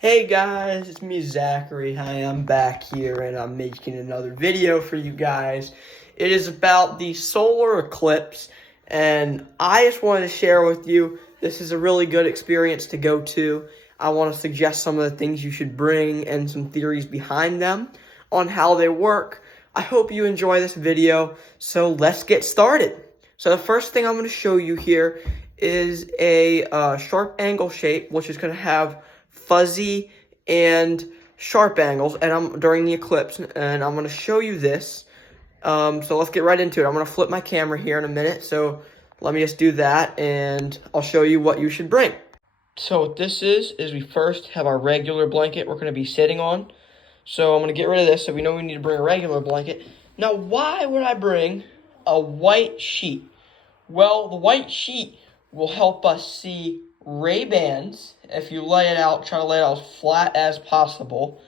Hey guys, it's me Zachary. Hi, I'm back here and I'm making another video for you guys. It is about the solar eclipse and I just wanted to share with you, this is a really good experience to go to. I want to suggest some of the things you should bring and some theories behind them on how they work. I hope you enjoy this video, so let's get started. So the first thing I'm going to show you here is a sharp angle shape, which is going to have fuzzy and sharp angles and I'm during the eclipse, and I'm going to show you this. So let's get right into it. I'm going to flip my camera here in a minute, so let me just do that and I'll show you what you should bring. So what this is we first have our regular blanket we're going to be sitting on. So I'm going to get rid of this, so we know we need to bring a regular blanket. Now, why would I bring a white sheet? Well, the white sheet will help us see Ray-Bans if you lay it out, try to lay it out as flat as possible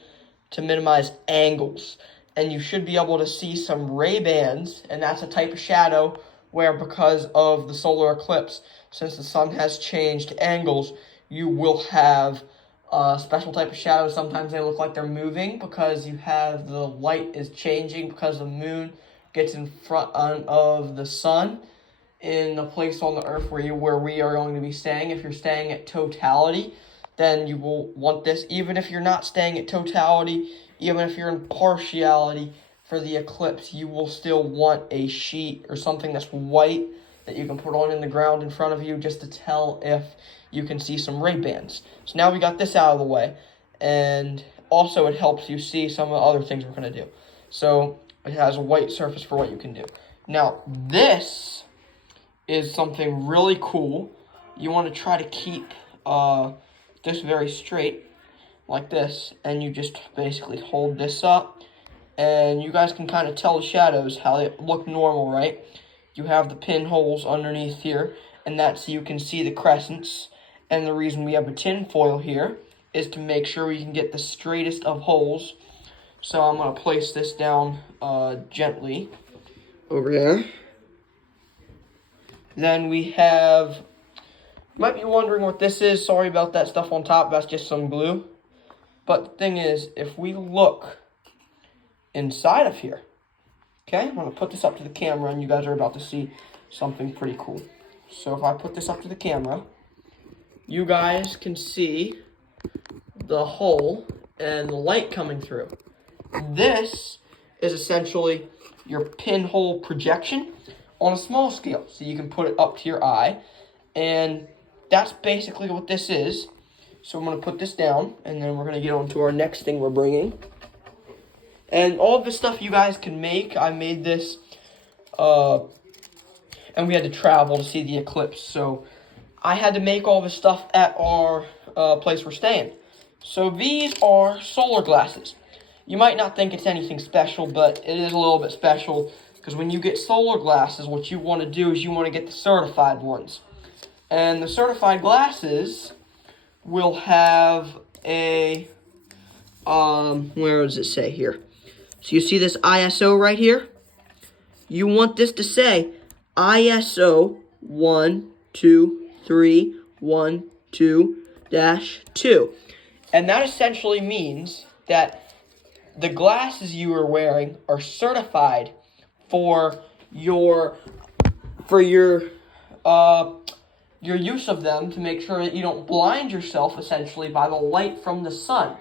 to minimize angles. And you should be able to see some Ray-Bans, and that's a type of shadow where, because of the solar eclipse, since the sun has changed angles, you will have a special type of shadow. Sometimes they look like they're moving because you have the light is changing because the moon gets in front of the sun in the place on the earth where we are going to be staying. If you're staying at totality, then you will want this. Even if you're not staying at totality, even if you're in partiality for the eclipse, you will still want a sheet or something that's white that you can put on in the ground in front of you just to tell if you can see some Ray-Bans. So now we got this out of the way, and also it helps you see some of the other things we're going to do. So it has a white surface for what you can do. Now this is something really cool. You want to try to keep this very straight, like this, and you just basically hold this up, and you guys can kind of tell the shadows how they look normal, right? You have the pinholes underneath here, and that's so you can see the crescents, and the reason we have a tin foil here is to make sure we can get the straightest of holes. So I'm going to place this down gently over here. Then we have, you might be wondering what this is. Sorry about that stuff on top. That's just some glue. But the thing is, if we look inside of here, okay, I'm going to put this up to the camera, and you guys are about to see something pretty cool. So if I put this up to the camera, you guys can see the hole and the light coming through. This is essentially your pinhole projection on a small scale, so you can put it up to your eye, and that's basically what this is. So I'm going to put this down, and then we're going to get on to our next thing we're bringing. And all of this stuff you guys can make. I made this, and we had to travel to see the eclipse, so I had to make all this stuff at our place we're staying. So these are solar glasses. You might not think it's anything special, but it is a little bit special. Because when you get solar glasses, what you want to do is you want to get the certified ones. And the certified glasses will have a, where does it say here? So you see this ISO right here? You want this to say ISO 12312-2. And that essentially means that the glasses you are wearing are certified for your use of them, to make sure that you don't blind yourself essentially by the light from the sun.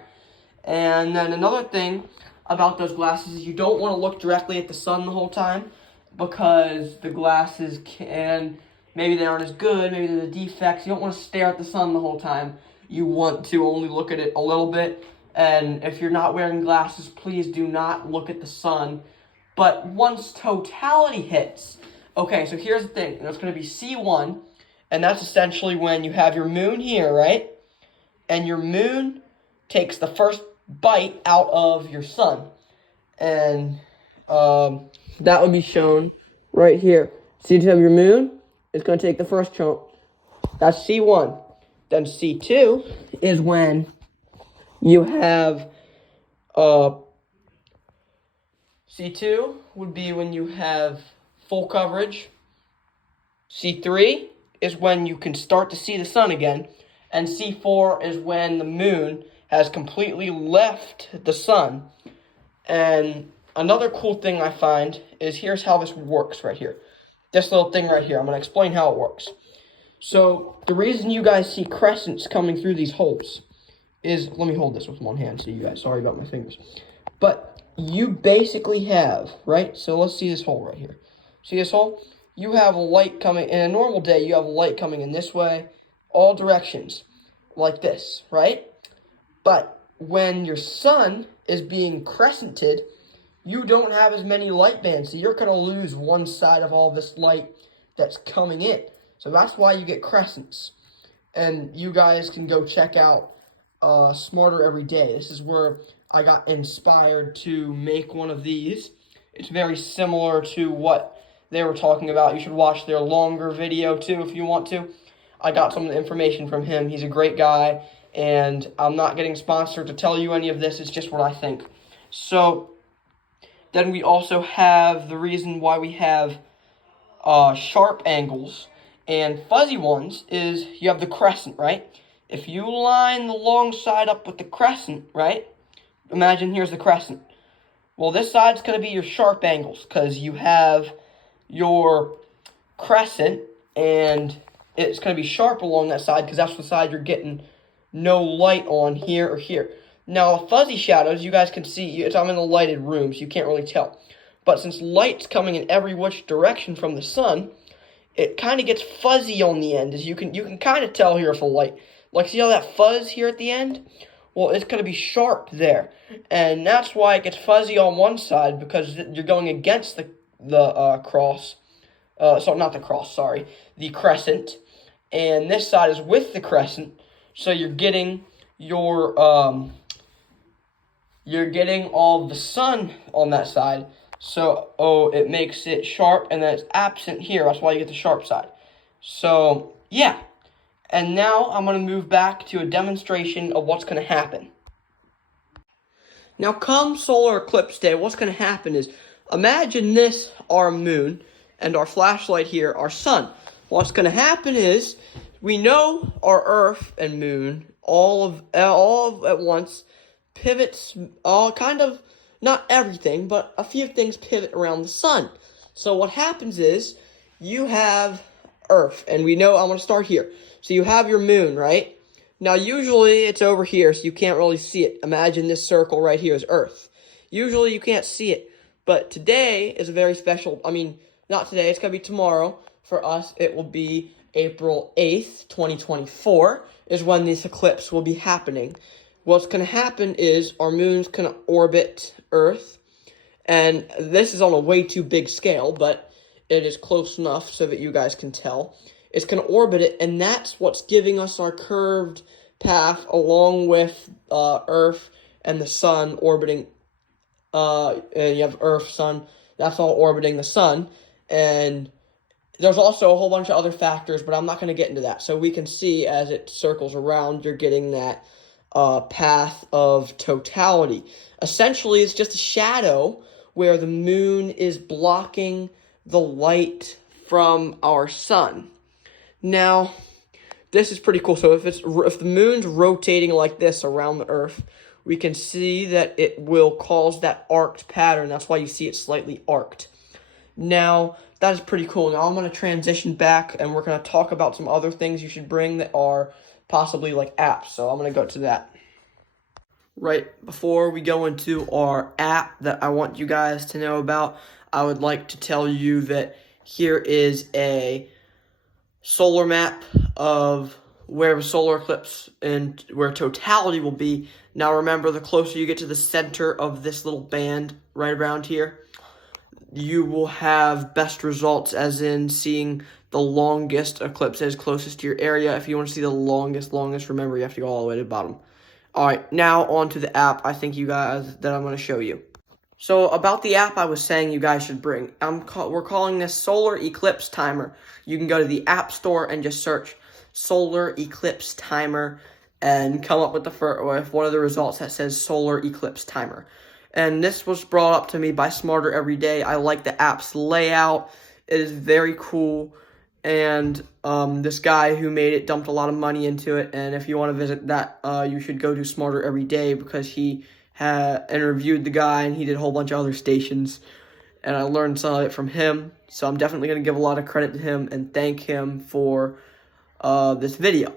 And then another thing about those glasses is you don't want to look directly at the sun the whole time, because the glasses can, maybe they aren't as good, maybe there's defects. You don't want to stare at the sun the whole time. You want to only look at it a little bit. And if you're not wearing glasses, please do not look at the sun. But once totality hits, okay, so here's the thing. It's going to be C1, and that's essentially when you have your moon here, right? And your moon takes the first bite out of your sun. And that would be shown right here. See, you have your moon, it's going to take the first chunk. That's C1. Then C2 is when you have C2 would be when you have full coverage. C3 is when you can start to see the sun again. And C4 is when the moon has completely left the sun. And another cool thing I find is here's how this works right here. This little thing right here. I'm going to explain how it works. So the reason you guys see crescents coming through these holes is, let me hold this with one hand so you guys, sorry about my fingers. But you basically have, right? So let's see this hole right here. See this hole? You have light coming, in a normal day, you have light coming in this way, all directions, like this, right? But when your sun is being crescented, you don't have as many light bands, so you're going to lose one side of all this light that's coming in. So that's why you get crescents. And you guys can go check out Smarter Every Day. This is where I got inspired to make one of these. It's very similar to what they were talking about. You should watch their longer video too if you want to. I got some of the information from him. He's a great guy, and I'm not getting sponsored to tell you any of this. It's just what I think. So then we also have the reason why we have sharp angles and fuzzy ones is you have the crescent, right? If you line the long side up with the crescent, right? Imagine here's the crescent. Well, this side's going to be your sharp angles because you have your crescent and it's going to be sharp along that side because that's the side you're getting no light on here or here. Now, fuzzy shadows, you guys can see, I'm in a lighted room, so you can't really tell. But since light's coming in every which direction from the sun, it kind of gets fuzzy on the end. As you can kind of tell here if a light, like see how that fuzz here at the end? Well, it's going to be sharp there. And that's why it gets fuzzy on one side, because you're going against the cross. So not the cross, sorry. The crescent. And this side is with the crescent. So you're getting your you're getting all the sun on that side. So, it makes it sharp, and then it's absent here. That's why you get the sharp side. So, yeah. And now I'm going to move back to a demonstration of what's going to happen. Now, come solar eclipse day, what's going to happen is, imagine this, our moon, and our flashlight here, our sun. What's going to happen is, we know our Earth and moon, all at once, pivots, kind of, not everything, but a few things pivot around the sun. So what happens is, you have Earth, and we know, I'm going to start here. So you have your moon, right? Now, usually it's over here, so you can't really see it. Imagine this circle right here is Earth. Usually you can't see it, but today is a very special, not today, it's going to be tomorrow. For us, it will be April 8th, 2024, is when this eclipse will be happening. What's going to happen is our moon's going to orbit Earth, and this is on a way too big scale, but it is close enough so that you guys can tell. It's going to orbit it, and that's what's giving us our curved path along with Earth and the sun orbiting, and you have Earth, sun, that's all orbiting the sun, and there's also a whole bunch of other factors, but I'm not going to get into that. So we can see as it circles around, you're getting that path of totality. Essentially, it's just a shadow where the moon is blocking the light from our sun. Now, this is pretty cool. So if the moon's rotating like this around the Earth, we can see that it will cause that arced pattern. That's why you see it slightly arced. Now, that is pretty cool. Now I'm going to transition back, and we're going to talk about some other things you should bring that are possibly like apps. So I'm going to go to that. Right before we go into our app that I want you guys to know about, I would like to tell you that here is a solar map of where the solar eclipse and where totality will be. Now remember, the closer you get to the center of this little band right around here, you will have best results, as in seeing the longest eclipses closest to your area. If you want to see the longest, remember you have to go all the way to the bottom. Alright, now on to the app I think you guys that I'm going to show you. So about the app I was saying you guys should bring, we're calling this Solar Eclipse Timer. You can go to the App Store and just search Solar Eclipse Timer and come up with one of the results that says Solar Eclipse Timer. And this was brought up to me by Smarter Every Day. I like the app's layout. It is very cool. and this guy who made it dumped a lot of money into it. And if you want to visit that, you should go to Smarter Every Day, because he had interviewed the guy and he did a whole bunch of other stations, and I learned some of it from him. So I'm definitely going to give a lot of credit to him and thank him for this video.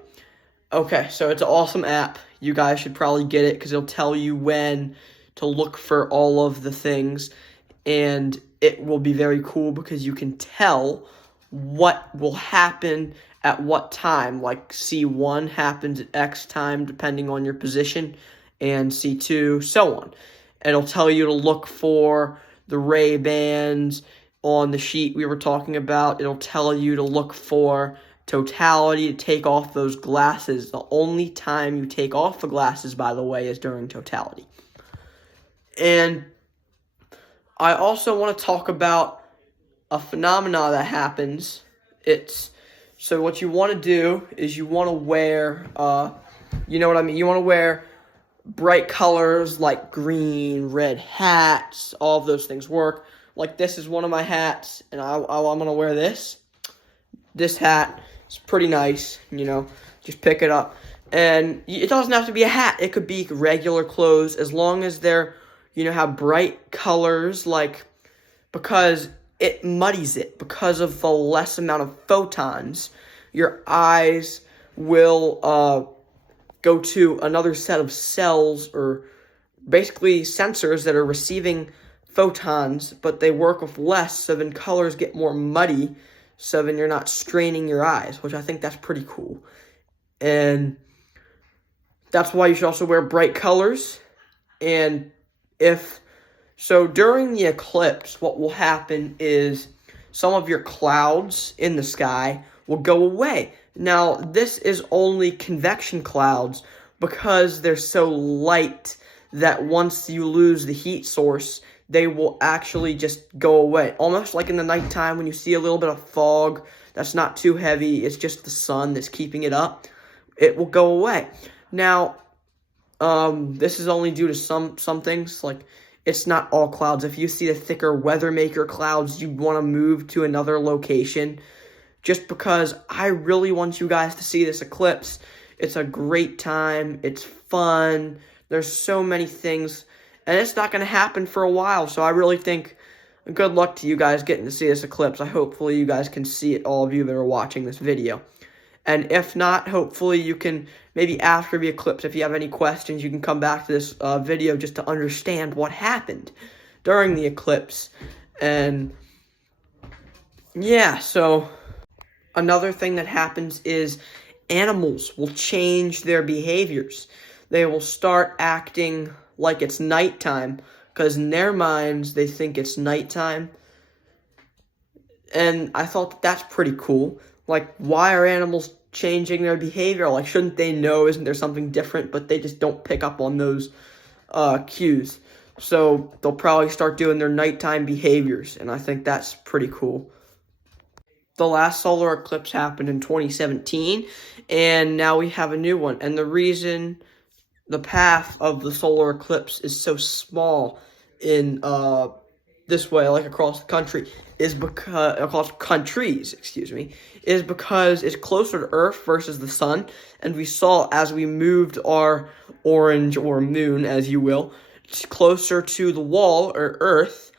Okay, so it's an awesome app. You guys should probably get it, because it'll tell you when to look for all of the things, and it will be very cool because you can tell what will happen at what time. Like C1 happens at X time depending on your position, and C2, so on. It'll tell you to look for the Ray-Bans on the sheet we were talking about. It'll tell you to look for totality, to take off those glasses. The only time you take off the glasses, by the way, is during totality. And I also want to talk about a phenomena that happens. So what you want to do is you want to wear, you know what I mean? You want to wear bright colors like green, red hats. All of those things work. Like this is one of my hats, and I'm going to wear this. This hat is pretty nice, just pick it up. And it doesn't have to be a hat. It could be regular clothes, as long as they're, have bright colors, because it muddies it. Because of the less amount of photons, your eyes will go to another set of cells, or basically sensors that are receiving photons, but they work with less, so then colors get more muddy, so then you're not straining your eyes, which I think that's pretty cool. And that's why you should also wear bright colors. And so during the eclipse, what will happen is some of your clouds in the sky will go away. Now, this is only convection clouds, because they're so light that once you lose the heat source, they will actually just go away. Almost like in the nighttime when you see a little bit of fog that's not too heavy, it's just the sun that's keeping it up. It will go away. Now, this is only due to some things. Like, it's not all clouds. If you see the thicker weather maker clouds, you want to move to another location. Just because I really want you guys to see this eclipse. It's a great time. It's fun. There's so many things. And it's not going to happen for a while. So I really think good luck to you guys getting to see this eclipse. Hopefully you guys can see it, all of you that are watching this video. And if not, hopefully you can, maybe after the eclipse, if you have any questions, you can come back to this video just to understand what happened during the eclipse. And yeah, so another thing that happens is animals will change their behaviors. They will start acting like it's nighttime, because in their minds, they think it's nighttime. And I thought that's pretty cool. Like, why are animals changing their behavior? Like, shouldn't they know? Isn't there something different? But they just don't pick up on those cues. So they'll probably start doing their nighttime behaviors, and I think that's pretty cool. The last solar eclipse happened in 2017, and now we have a new one. And the reason the path of the solar eclipse is so small in this way, like across the country, is because across countries, is because it's closer to Earth versus the sun. And we saw as we moved our orange, or moon, as you will, closer to the wall or Earth,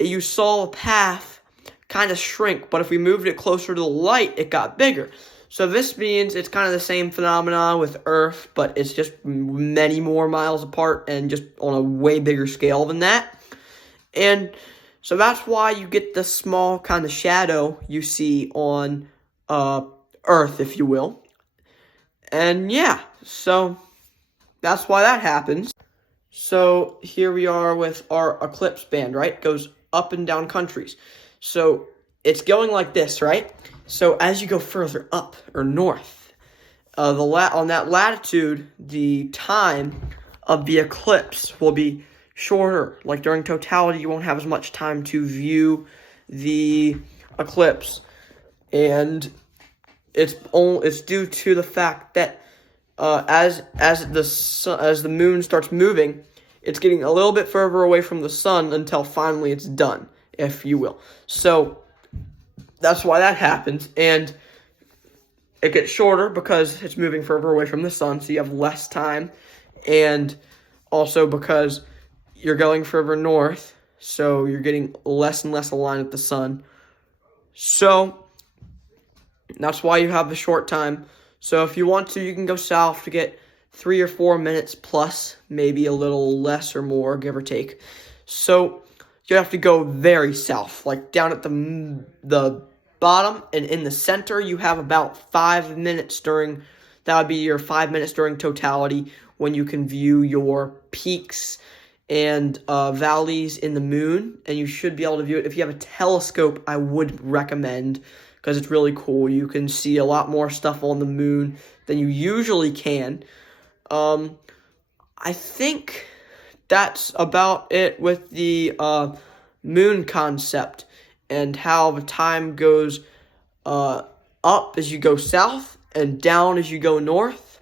you saw a path kind of shrink. But if we moved it closer to the light, it got bigger. So this means it's kind of the same phenomenon with Earth, but it's just many more miles apart and just on a way bigger scale than that. And so that's why you get the small kind of shadow you see on Earth, if you will. And yeah, so that's why that happens. So here we are with our eclipse band, right? It goes up and down countries. So it's going like this, right? So as you go further up or north, on that latitude, the time of the eclipse will be shorter. Like during totality, you won't have as much time to view the eclipse, and it's due to the fact that as the moon starts moving, it's getting a little bit further away from the sun until finally it's done, if you will. So that's why that happens. And it gets shorter because it's moving further away from the sun, so you have less time. And also because you're going further north, so you're getting less and less aligned with the sun. So that's why you have the short time. So if you want to, you can go south to get 3 or 4 minutes plus, maybe a little less or more, give or take. So you have to go very south, like down at the bottom, and in the center you have about 5 minutes during, that would be your 5 minutes during totality, when you can view your peaks and valleys in the moon, and you should be able to view it. If you have a telescope, I would recommend, because it's really cool. You can see a lot more stuff on the moon than you usually can. I think that's about it with the moon concept and how the time goes up as you go south and down as you go north.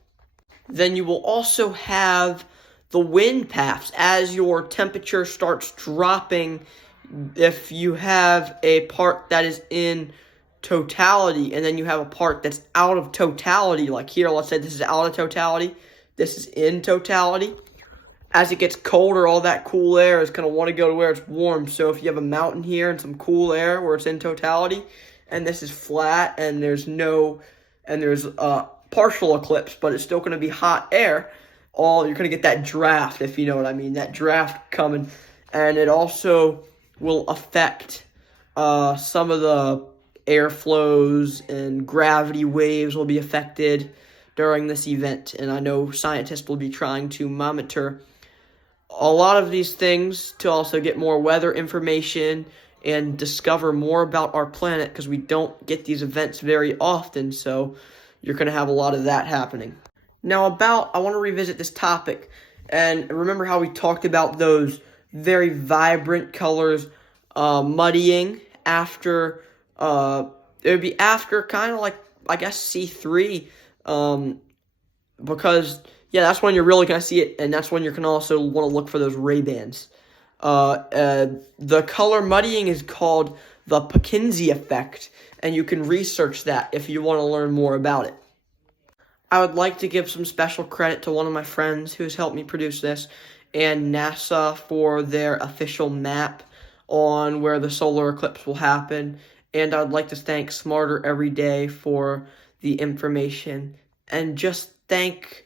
Then you will also have the wind paths as your temperature starts dropping. If you have a part that is in totality and then you have a part that's out of totality, like here, let's say this is out of totality, this is in totality. As it gets colder, all that cool air is going to want to go to where it's warm. So if you have a mountain here and some cool air where it's in totality, and this is flat and there's partial eclipse, but it's still going to be hot air, you're going to get that draft, if you know what I mean, that draft coming. And it also will affect some of the airflows, and gravity waves will be affected during this event. And I know scientists will be trying to monitor a lot of these things to also get more weather information and discover more about our planet, because we don't get these events very often, so you're going to have a lot of that happening. Now I want to revisit this topic, and remember how we talked about those very vibrant colors muddying after, it would be after kind of like, I guess, C3, because, yeah, that's when you're really going to see it, and that's when you're going to also want to look for those Ray-Bans. The color muddying is called the Pickenzie effect, and you can research that if you want to learn more about it. I would like to give some special credit to one of my friends who's helped me produce this, and NASA for their official map on where the solar eclipse will happen. And I would like to thank Smarter Every Day for the information, and just thank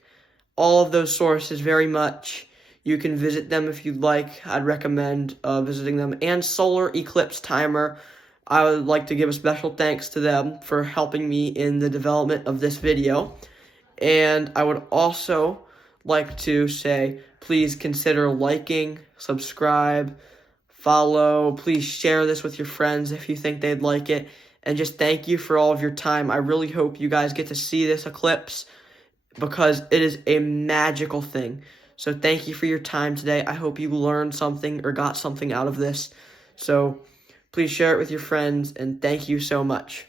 all of those sources very much. You can visit them if you'd like. I'd recommend visiting them. And Solar Eclipse Timer, I would like to give a special thanks to them for helping me in the development of this video. And I would also like to say, please consider liking, subscribe, follow. Please share this with your friends if you think they'd like it. And just thank you for all of your time. I really hope you guys get to see this eclipse, because it is a magical thing. So thank you for your time today. I hope you learned something or got something out of this. So please share it with your friends, and thank you so much.